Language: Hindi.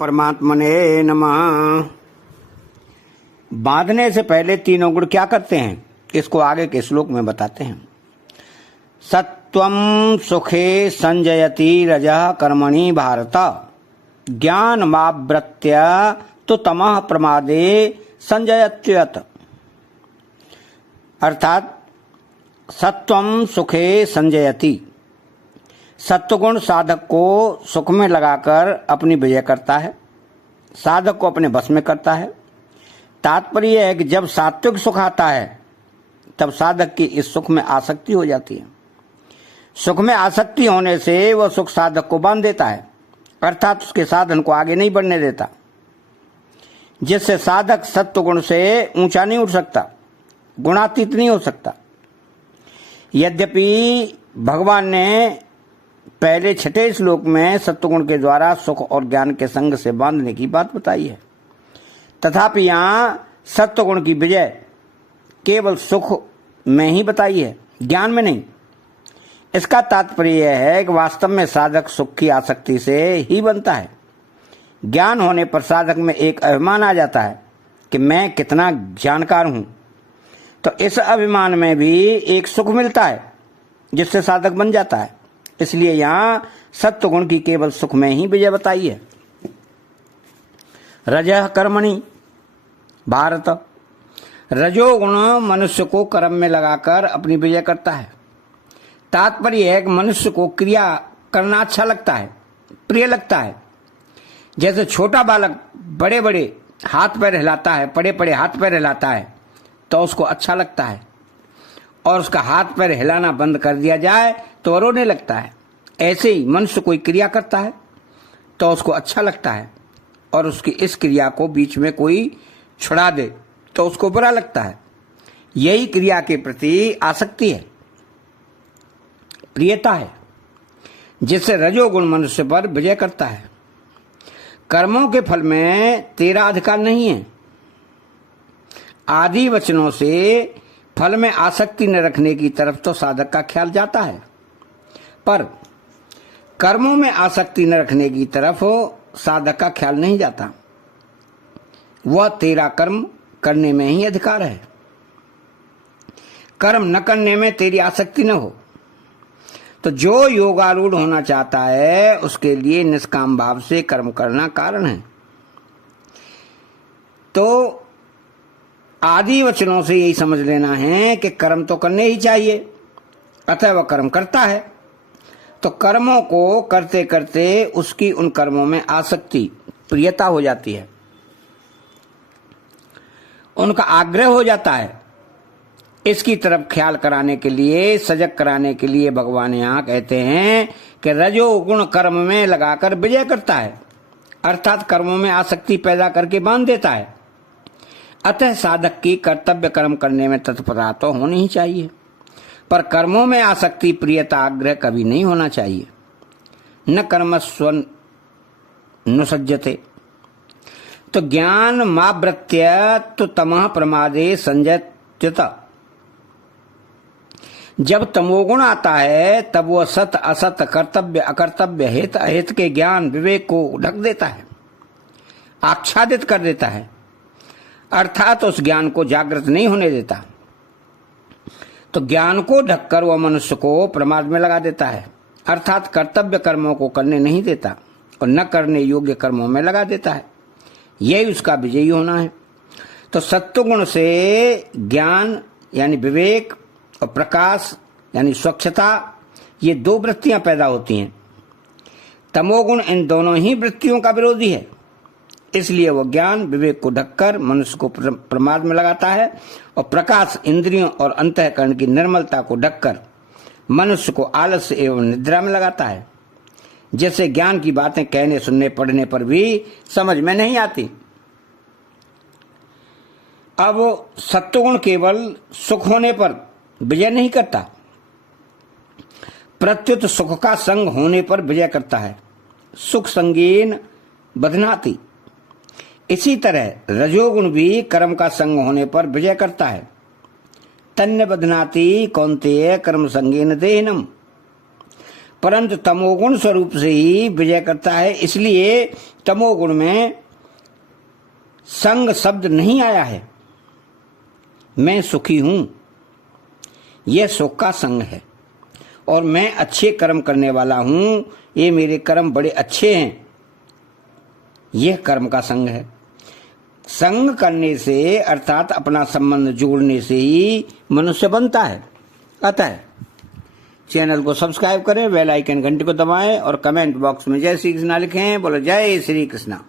परमात्मने नमः। बांधने से पहले तीनों गुण क्या करते हैं, इसको आगे के श्लोक में बताते हैं। सत्वं सुखे संजयति रजः कर्मणि भारत, ज्ञानमावृत्य तो तमः प्रमादे संजयत्यत। अर्थात सत्वं सुखे संजयति, सत्वगुण साधक को सुख में लगाकर अपनी विजय करता है, साधक को अपने बस में करता है। तात्पर्य है कि जब सात्विक सुख आता है तब साधक की इस सुख में आसक्ति हो जाती है। सुख में आसक्ति होने से वह सुख साधक को बांध देता है, अर्थात उसके साधन को आगे नहीं बढ़ने देता, जिससे साधक सत्वगुण से ऊंचा नहीं उठ सकता, गुणातीत नहीं हो सकता। यद्यपि भगवान ने पहले छठे श्लोक में सत्वगुण के द्वारा सुख और ज्ञान के संग से बांधने की बात बताई है, तथापि यहाँ सत्वगुण की विजय केवल सुख में ही बताई है, ज्ञान में नहीं। इसका तात्पर्य यह है कि वास्तव में साधक सुख की आसक्ति से ही बनता है। ज्ञान होने पर साधक में एक अभिमान आ जाता है कि मैं कितना जानकार हूं, तो इस अभिमान में भी एक सुख मिलता है जिससे साधक बन जाता है। इसलिए यहाँ सत्वगुण की केवल सुख में ही विजय बताई है। रजः कर्मणि भारत, रजोगुण मनुष्य को कर्म में लगाकर अपनी विजय करता है। तात्पर्य है कि मनुष्य को क्रिया करना अच्छा लगता है, प्रिय लगता है। जैसे छोटा बालक बड़े बड़े हाथ पैर हिलाता है, पड़े पड़े हाथ पैर हिलाता है तो उसको अच्छा लगता है, और उसका हाथ पैर हिलाना बंद कर दिया जाए तो रोने लगता है। ऐसे ही मनुष्य कोई क्रिया करता है तो उसको अच्छा लगता है, और उसकी इस क्रिया को बीच में कोई छुड़ा दे तो उसको बुरा लगता है। यही क्रिया के प्रति आसक्ति है, प्रियता है, जिससे रजोगुण मनुष्य पर विजय करता है। कर्मों के फल में तेरा अधिकार नहीं है। आदि वचनों से फल में आसक्ति न रखने की तरफ तो साधक का ख्याल जाता है, पर कर्मों में आसक्ति न रखने की तरफ साधक का ख्याल नहीं जाता। वह तेरा कर्म करने में ही अधिकार है, कर्म न करने में तेरी आसक्ति न हो। तो जो योगारूढ़ होना चाहता है उसके लिए निष्काम भाव से कर्म करना कारण है। तो आदि वचनों से यही समझ लेना है कि कर्म तो करने ही चाहिए, अतः वह कर्म करता है। तो कर्मों को करते करते उसकी उन कर्मों में आसक्ति, प्रियता हो जाती है, उनका आग्रह हो जाता है। इसकी तरफ ख्याल कराने के लिए, सजग कराने के लिए भगवान यहाँ कहते हैं कि रजोगुण कर्म में लगाकर विजय करता है, अर्थात कर्मों में आसक्ति पैदा करके बांध देता है। अतः साधक की कर्तव्य कर्म करने में तत्परता तो होनी ही चाहिए, पर कर्मों में आसक्ति, प्रियता, आग्रह कभी नहीं होना चाहिए। न कर्मस्व नुसज्जते, तो ज्ञान मावृत्य तो तमः प्रमादे संजयत्यत। जब तमोगुण आता है तब वह सत असत, कर्तव्य अकर्तव्य, हित अहित के ज्ञान विवेक को ढक देता है, आच्छादित कर देता है, अर्थात उस ज्ञान को जागृत नहीं होने देता। तो ज्ञान को ढककर वह मनुष्य को प्रमाद में लगा देता है, अर्थात कर्तव्य कर्मों को करने नहीं देता और न करने योग्य कर्मों में लगा देता है। यही उसका विजयी होना है। तो सत्वगुण से ज्ञान यानी विवेक और प्रकाश यानी स्वच्छता, ये दो वृत्तियां पैदा होती हैं। तमोगुण इन दोनों ही वृत्तियों का विरोधी है, इसलिए वह ज्ञान विवेक को ढककर मनुष्य को प्रमाद में लगाता है, और प्रकाश इंद्रियों और अंतःकरण की निर्मलता को ढककर मनुष्य को आलस्य एवं निद्रा में लगाता है, जैसे ज्ञान की बातें कहने, सुनने, पढ़ने पर भी समझ में नहीं आती। अब सत्वगुण केवल सुख होने पर विजय नहीं करता, प्रत्युत सुख का संग होने पर विजय करता है। सुख संगीन बधनाति, इसी तरह रजोगुण भी कर्म का संग होने पर विजय करता है। तन्य बधनाति कौन्तेय कर्म संगीन देहिनम, परंतु तमोगुण स्वरूप से ही विजय करता है। इसलिए तमोगुण में संग शब्द नहीं आया है। मैं सुखी हूं, यह सुख का संग है, और मैं अच्छे कर्म करने वाला हूं, ये मेरे कर्म बड़े अच्छे हैं, यह कर्म का संग है। संग करने से अर्थात अपना संबंध जोड़ने से ही मनुष्य बनता है। अतः चैनल को सब्सक्राइब करें, बेल आइकन घंटी को दबाएं और कमेंट बॉक्स में जय श्री कृष्णा लिखें। बोलो जय श्री कृष्णा।